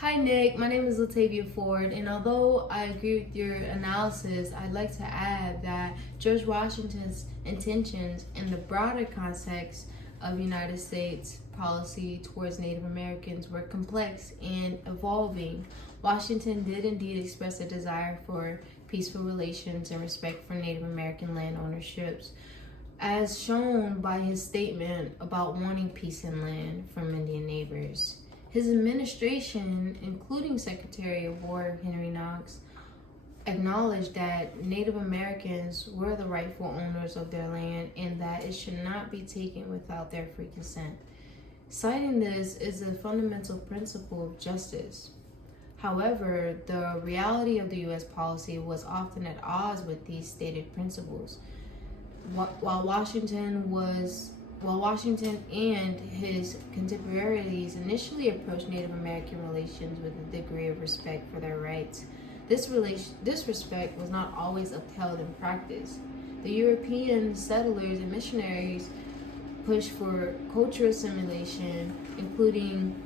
Hi Nick, my name is Latavia Ford, and although I agree with your analysis, I'd like to add that George Washington's intentions in the broader context of United States policy towards Native Americans were complex and evolving. Washington did indeed express a desire for peaceful relations and respect for Native American land ownerships, as shown by his statement about wanting peace and land from Indian neighbors. His administration, including Secretary of War Henry Knox, acknowledged that Native Americans were the rightful owners of their land and that it should not be taken without their free consent. Citing this is a fundamental principle of justice. However, the reality of the U.S. policy was often at odds with these stated principles. While Washington and his contemporaries initially approached Native American relations with a degree of respect for their rights, this respect was not always upheld in practice. The European settlers and missionaries pushed for cultural assimilation, including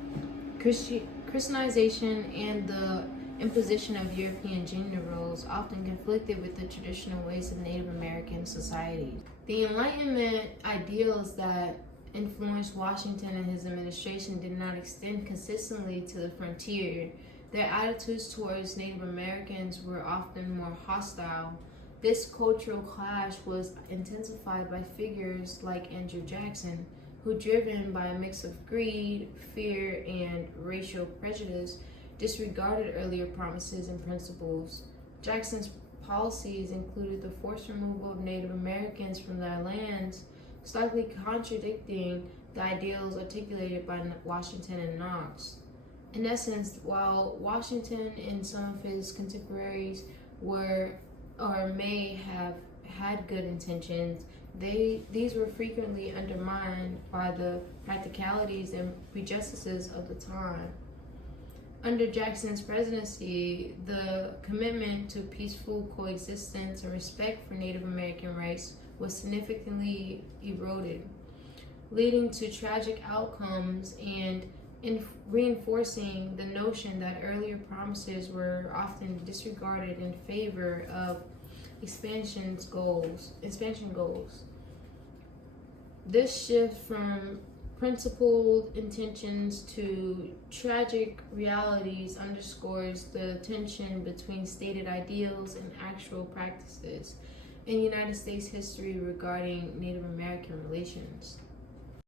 Christianization and the imposition of European gender roles, often conflicted with the traditional ways of Native American society. The Enlightenment ideals that influenced Washington and his administration did not extend consistently to the frontier. Their attitudes towards Native Americans were often more hostile. This cultural clash was intensified by figures like Andrew Jackson, who, driven by a mix of greed, fear, and racial prejudice, disregarded earlier promises and principles. Jackson's policies included the forced removal of Native Americans from their lands, starkly contradicting the ideals articulated by Washington and Knox. In essence, while Washington and some of his contemporaries were or may have had good intentions, these were frequently undermined by the practicalities and prejudices of the time. Under Jackson's presidency, the commitment to peaceful coexistence and respect for Native American rights was significantly eroded, leading to tragic outcomes and reinforcing the notion that earlier promises were often disregarded in favor of expansion goals. This shift from principled intentions to tragic realities underscores the tension between stated ideals and actual practices in United States history regarding Native American relations.